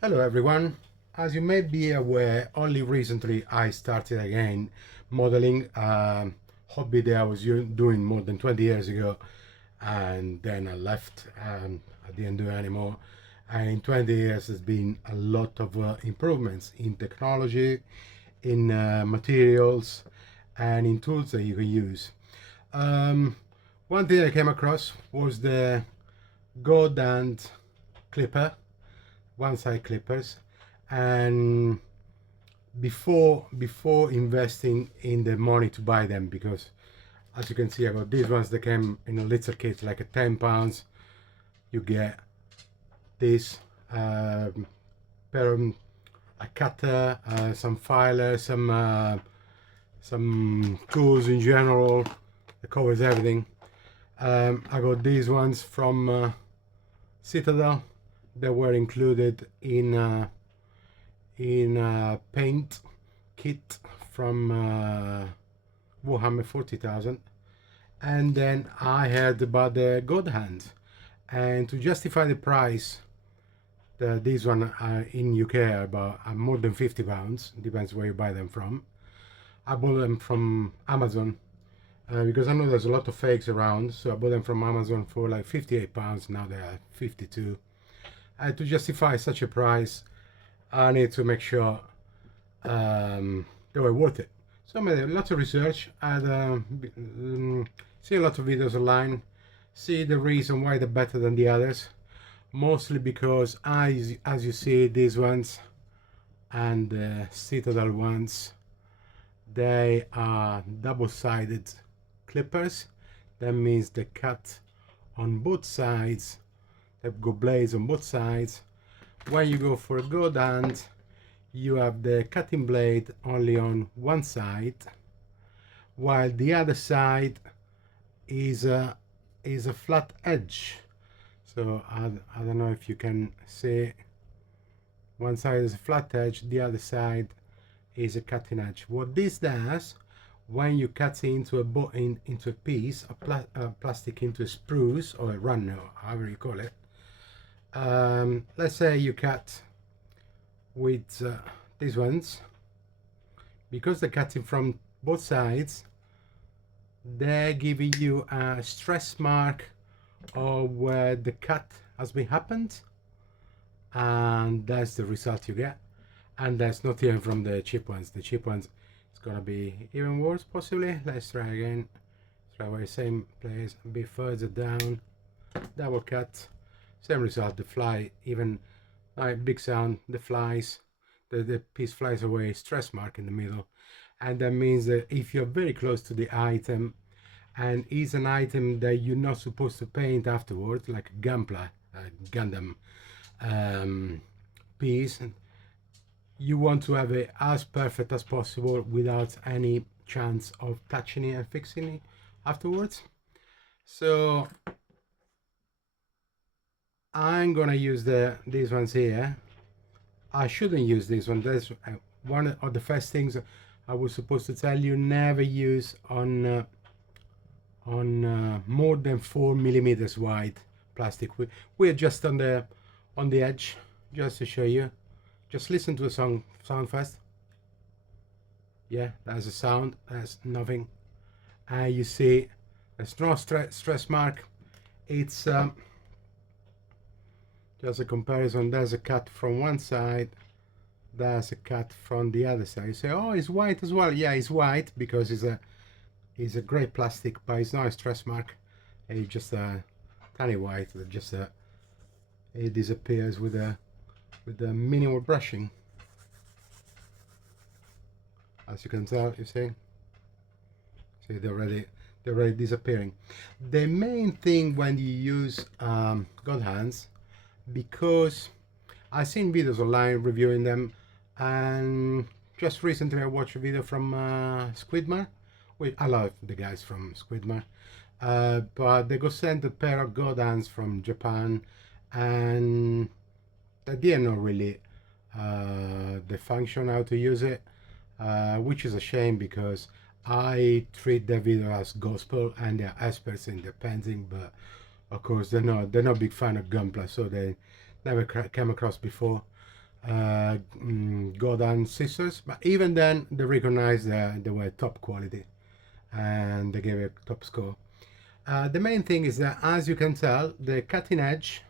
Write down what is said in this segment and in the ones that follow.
Hello everyone. As you may be aware, only recently I started again modeling hobby that I was doing more than 20 years ago, and then I left and I didn't do it anymore. And in 20 years there's been a lot of improvements in technology, in materials, and in tools that you can use. Um, One thing I came across was the GodHand clipper, one side clippers, and before investing in the money to buy them, because as you can see I got these ones that came in a little kit, like a 10 pounds. You get this pair of a cutter, some filer, some tools in general that covers everything. I got these ones from Citadel. They were included in a paint kit from Warhammer 40,000. And then I heard about the GodHand, and to justify the price, these one in UK are about more than £50, depends where you buy them from. I bought them from Amazon because I know there's a lot of fakes around, so I bought them from Amazon for like £58. Now they are 52. To justify such a price, I need to make sure they were worth it. So I made a lot of research and see a lot of videos online, see the reason why they're better than the others. Mostly because as you see, these ones and the Citadel ones, they are double-sided clippers. That means they cut on both sides. They've got blades on both sides. When you go for a GodHand, you have the cutting blade only on one side, while the other side is a flat edge. So I don't know if you can see. One side is a flat edge, the other side is a cutting edge. What this does, when you cut into a piece, a plastic, into a spruce or a runner, however you call it. Let's say you cut with these ones, because they're cutting from both sides, they're giving you a stress mark of where the cut has been happened, and that's the result you get. And that's not even from the cheap ones. The cheap ones, it's gonna be even worse possibly. Let's try again. Try away, same place, a bit further down, double cut, same result. The fly, even like big sound, the flies, the piece flies away, stress mark in the middle. And that means that if you're very close to the item and it's an item that you're not supposed to paint afterwards, like a Gunpla, Gundam piece, you want to have it as perfect as possible without any chance of touching it and fixing it afterwards. So I'm gonna use these ones here. I shouldn't use this one. That's one of the first things I was supposed to tell you. Never use on more than 4 millimeters wide plastic. We're just on the edge, just to show you. Just listen to the sound first. Yeah, that's a sound. That's nothing. You see, there's no stress mark. It's just a comparison. There's a cut from one side, there's a cut from the other side. You say, oh, it's white as well. Yeah, it's white because it's a grey plastic, but it's not a stress mark. It's just a tiny white that just it disappears with a minimal brushing. As you can tell, you see they're already disappearing. The main thing when you use GodHands, because I've seen videos online reviewing them, and just recently I watched a video from Squidmar. I love the guys from Squidmar, but they got sent a pair of GodHands from Japan, and they didn't know really the function, how to use it, which is a shame because I treat their video as gospel and they're experts in the painting, but of course they're not big fan of Gunpla, so they never came across before. GodHand scissors, but even then they recognized they were top quality and they gave a top score. The main thing is that, as you can tell, the cutting edge,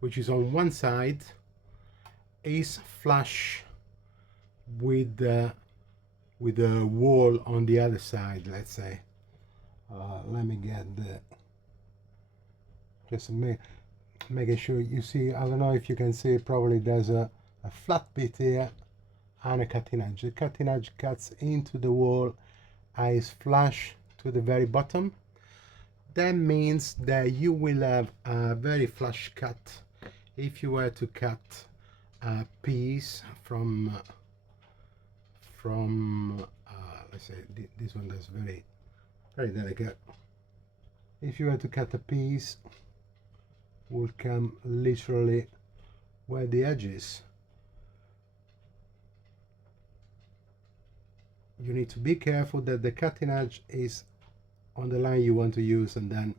which is on one side, is flush with the wall on the other side. Let's say, let me get the, just making sure you see. I don't know if you can see, probably there's a flat bit here and a cutting edge. The cutting edge cuts into the wall and is flush to the very bottom. That means that you will have a very flush cut if you were to cut a piece from let's say this one that's very delicate. If you were to cut a piece, will come literally where the edge is. You need to be careful that the cutting edge is on the line you want to use, and then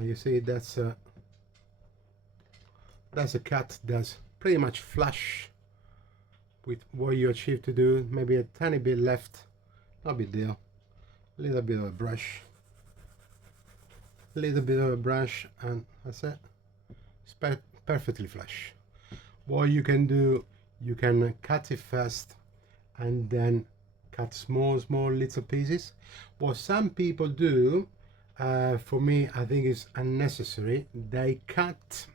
you see that's a cut that's pretty much flush with what you achieve to do. Maybe a tiny bit left, no big deal. A little bit of a brush, and that's it. It's perfectly flush. What you can do, you can cut it first and then cut small little pieces. What some people do, for me I think is unnecessary, they cut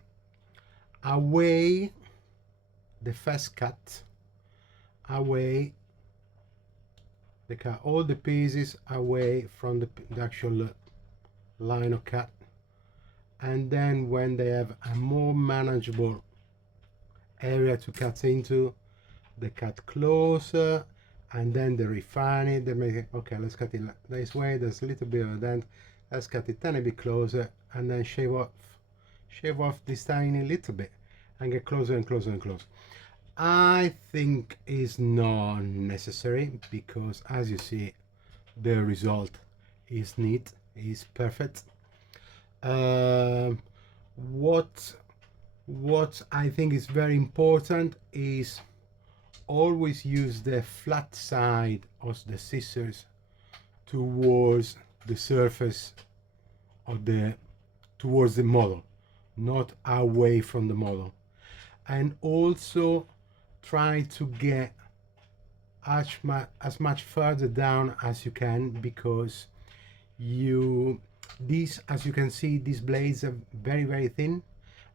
away the first cut, they cut all the pieces away from the actual line of cut, and then when they have a more manageable area to cut into, they cut closer, and then they refine it. They make it, okay, let's cut it this way, there's a little bit of a dent, let's cut it a tiny bit closer, and then shave off this tiny little bit and get closer and closer and closer. I think is not necessary, because as you see, the result is neat, is perfect. What I think is very important is always use the flat side of the scissors towards the surface of towards the model, not away from the model. And also try to get as much further down as you can, because as you can see, these blades are very thin,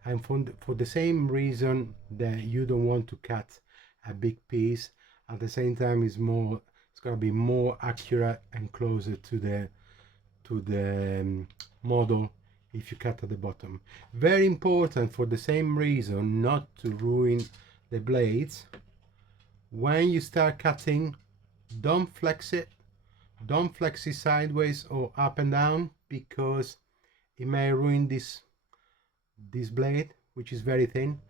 and for the same reason that you don't want to cut a big piece, at the same time it's going to be more accurate and closer to the model if you cut at the bottom. Very important, for the same reason, not to ruin the blades. When you start cutting, don't flex it sideways or up and down, because it may ruin this blade, which is very thin.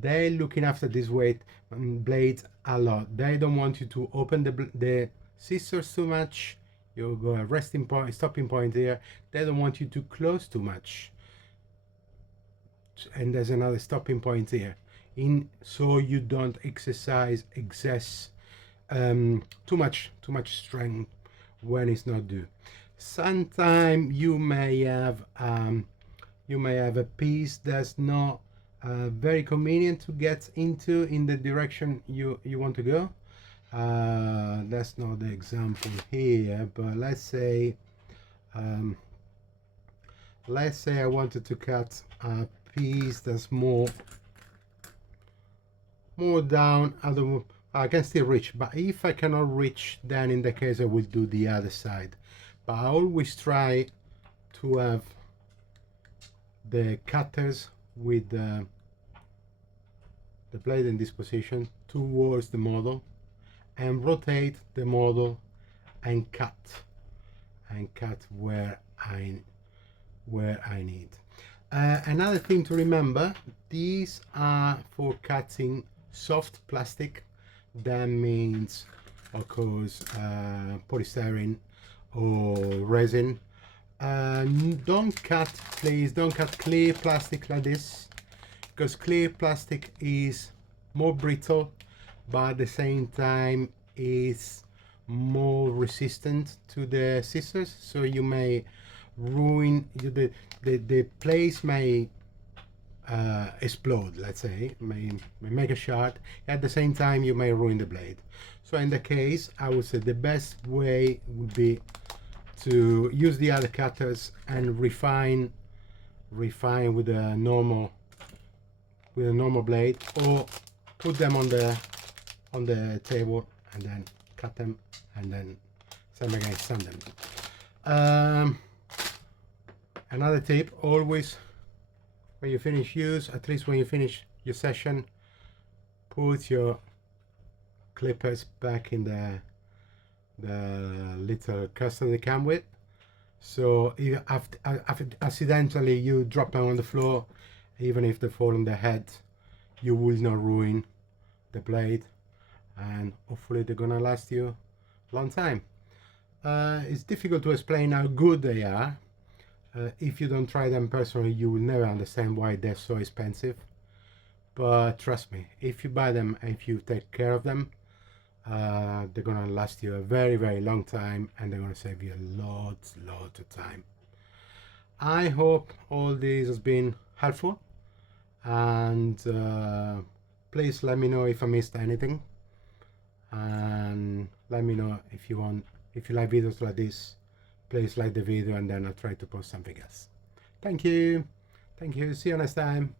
They're looking after this blades a lot. They don't want you to open the scissors too much. You go a stopping point here. They don't want you to close too much, and there's another stopping point here, so you don't exercise too much strength when it's not due. Sometimes you may have a piece that's not very convenient to get into in the direction you want to go. That's not the example here, but let's say I wanted to cut a piece that's more down. I can still reach, but if I cannot reach, then in the case I will do the other side. But I always try to have the cutters with the blade in this position towards the model, and rotate the model and cut where I need. Another thing to remember, these are for cutting soft plastic. That means, of course, polystyrene or resin. Please don't cut clear plastic like this, because clear plastic is more brittle, but at the same time is more resistant to the scissors, so you may ruin the place may explode, let's say, may make a shot. At the same time you may ruin the blade. So in the case, I would say the best way would be to use the other cutters and refine with a normal blade, or put them on the table and then cut them, and then same again, sand them. Another tip: always when you finish use, at least when you finish your session, put your clippers back in the little custard they come with. So if accidentally you drop them on the floor, even if they fall on the head, you will not ruin the blade, and hopefully they're gonna last you a long time. It's difficult to explain how good they are. If you don't try them personally, you will never understand why they're so expensive. But trust me, if you buy them and if you take care of them, they're gonna last you a very, very long time, and they're gonna save you lots of time. I hope all this has been helpful, and please let me know if I missed anything, and let me know if you like videos like this. Please like the video, and then I'll try to post something else. Thank you. See you next time.